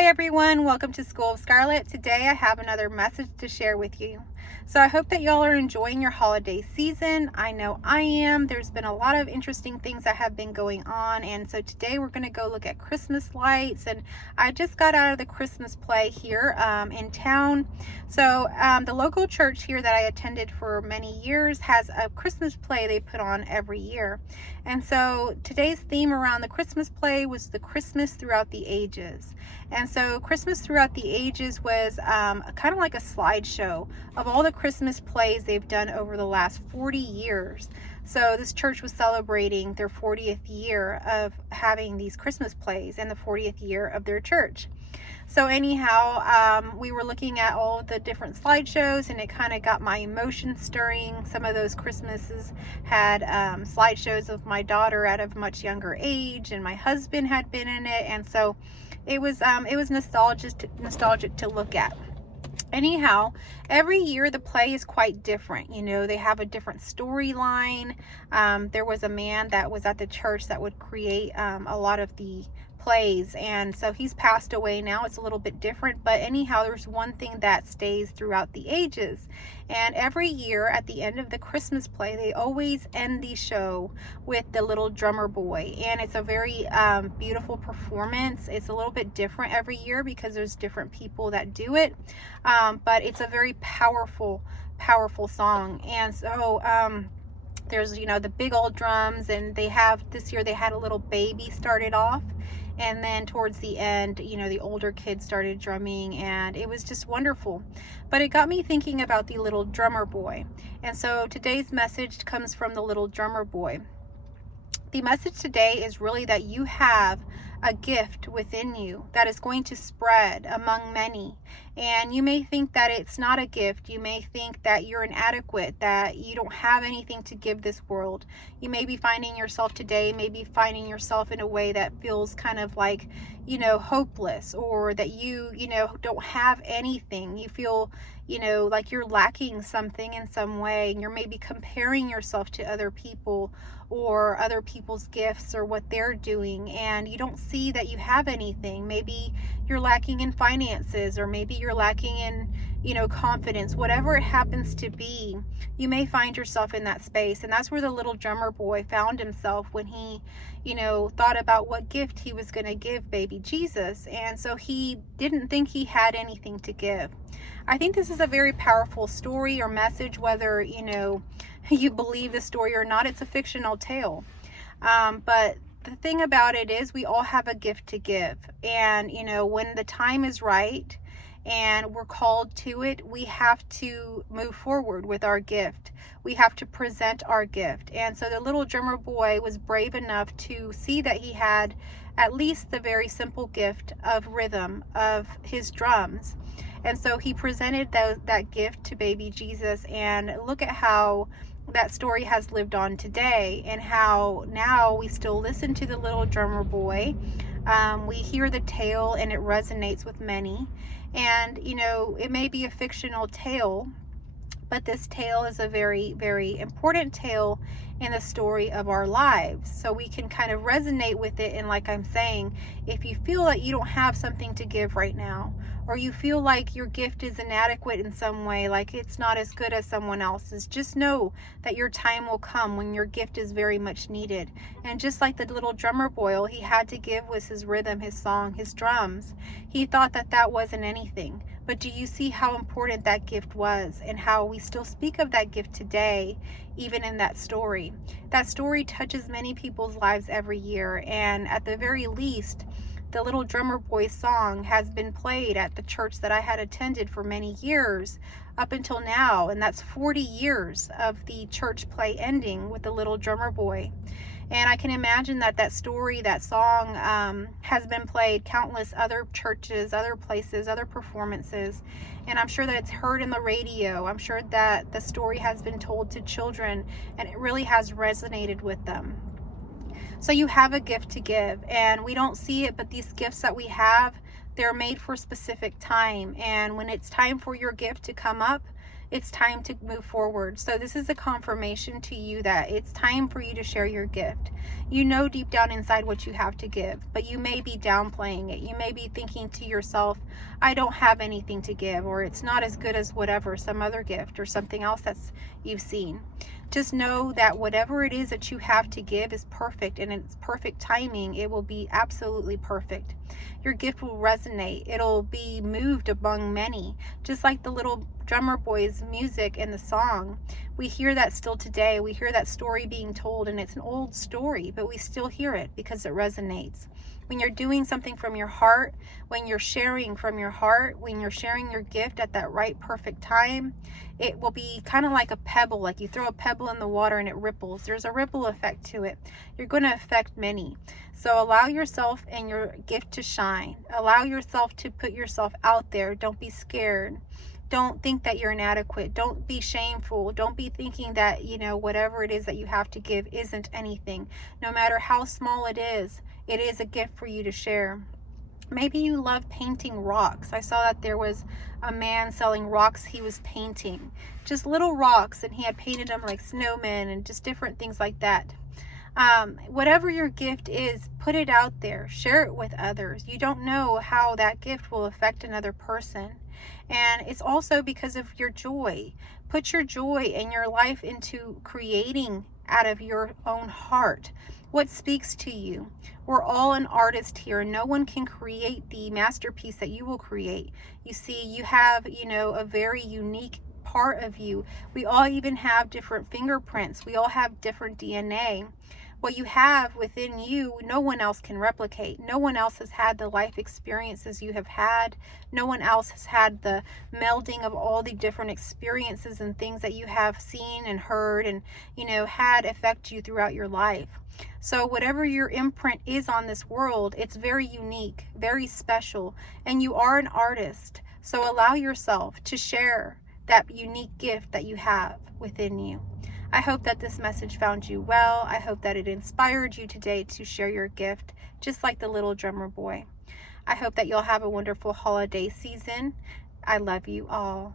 Hi everyone, welcome to School of Scarlet. Today I have another message to share with you. So I hope that y'all are enjoying your holiday season. I know I am. There's been a lot of interesting things that have been going on, and so today we're going to go look at Christmas lights. And I just got out of the Christmas play here in town. So the local church here that I attended for many years has a Christmas play they put on every year. And so today's theme around the Christmas play was the Christmas throughout the ages. And so Christmas throughout the ages was kind of like a slideshow of all the Christmas plays they've done over the last 40 years. So this church was celebrating their 40th year of having these Christmas plays and the 40th year of their church. So anyhow, we were looking at all of the different slideshows, and it kind of got my emotions stirring. Some of those Christmases had slideshows of my daughter at a much younger age, and my husband had been in it, and so it was nostalgic to look at. Anyhow, every year the play is quite different. You know, they have a different storyline. There was a man that was at the church that would create a lot of the plays, and so he's passed away now. It's a little bit different, but anyhow, there's one thing that stays throughout the ages. And every year at the end of the Christmas play, they always end the show with the little drummer boy, and it's a very beautiful performance. It's a little bit different every year because there's different people that do it, but it's a very powerful song. And so there's, you know, the big old drums, and this year they had a little baby started off, and then towards the end, you know, the older kids started drumming, and it was just wonderful. But it got me thinking about the little drummer boy. And so today's message comes from the little drummer boy. The message today is really that you have a gift within you that is going to spread among many. And you may think that it's not a gift. You may think that you're inadequate, that you don't have anything to give this world. You may be finding yourself today, maybe finding yourself in a way that feels kind of like, you know, hopeless, or that you don't have anything. You feel, you know, like you're lacking something in some way, and you're maybe comparing yourself to other people or other people's gifts or what they're doing, and you don't see that you have anything. Maybe you're lacking in finances, or maybe you're lacking in, you know, confidence. Whatever it happens to be, you may find yourself in that space. And that's where the little drummer boy found himself when he, you know, thought about what gift he was going to give baby Jesus. And so he didn't think he had anything to give. I think this is a very powerful story or message, whether, you know, you believe the story or not. It's a fictional tale. But the thing about it is we all have a gift to give. And, you know, when the time is right and we're called to it, we have to move forward with our gift. We have to present our gift. And so the little drummer boy was brave enough to see that he had at least the very simple gift of rhythm of his drums. And so he presented that gift to baby Jesus, and look at how that story has lived on today, and how now we still listen to the little drummer boy. We hear the tale and it resonates with many. And, you know, it may be a fictional tale, but this tale is a very, very important tale in the story of our lives. So we can kind of resonate with it. And like I'm saying, if you feel that you don't have something to give right now, or you feel like your gift is inadequate in some way, like it's not as good as someone else's, just know that your time will come when your gift is very much needed. And just like the little drummer boy, all he had to give was his rhythm, his song, his drums. He thought that that wasn't anything. But do you see how important that gift was, and how we still speak of that gift today, even in that story? That story touches many people's lives every year, and at the very least, the little drummer boy song has been played at the church that I had attended for many years up until now, and that's 40 years of the church play ending with the little drummer boy. And I can imagine that story, that song, has been played countless other churches, other places, other performances. And I'm sure that it's heard in the radio. I'm sure that the story has been told to children, and it really has resonated with them. So you have a gift to give, and we don't see it, but these gifts that we have, they're made for a specific time. And when it's time for your gift to come up, it's time to move forward. So this is a confirmation to you that it's time for you to share your gift. You know deep down inside what you have to give, but you may be downplaying it. You may be thinking to yourself, I don't have anything to give, or it's not as good as whatever, some other gift or something else that's you've seen. Just know that whatever it is that you have to give is perfect, and it's perfect timing. It will be absolutely perfect. Your gift will resonate. It'll be moved among many, just like the little drummer boy's music and the song. We hear that still today. We hear that story being told, and it's an old story, but we still hear it because it resonates. When you're doing something from your heart, when you're sharing from your heart, when you're sharing your gift at that right perfect time, it will be kind of like a pebble, like you throw a pebble in the water and it ripples. There's a ripple effect to it. You're going to affect many. So allow yourself and your gift to shine. Allow yourself to put yourself out there. Don't be scared. Don't think that you're inadequate. Don't be shameful. Don't be thinking that, whatever it is that you have to give isn't anything. No matter how small it is a gift for you to share. Maybe you love painting rocks. I saw that there was a man selling rocks he was painting. Just little rocks, and he had painted them like snowmen and just different things like that. Whatever your gift is, put it out there. Share it with others. You don't know how that gift will affect another person. And it's also because of your joy. Put your joy and your life into creating out of your own heart. What speaks to you? We're all an artist here. No one can create the masterpiece that you will create. You see, you have, a very unique part of you. We all even have different fingerprints. We all have different DNA. What you have within you, no one else can replicate. No one else has had the life experiences you have had. No one else has had the melding of all the different experiences and things that you have seen and heard and, had affect you throughout your life. So whatever your imprint is on this world, it's very unique, very special, and you are an artist. So allow yourself to share that unique gift that you have within you. I hope that this message found you well. I hope that it inspired you today to share your gift, just like the little drummer boy. I hope that you'll have a wonderful holiday season. I love you all.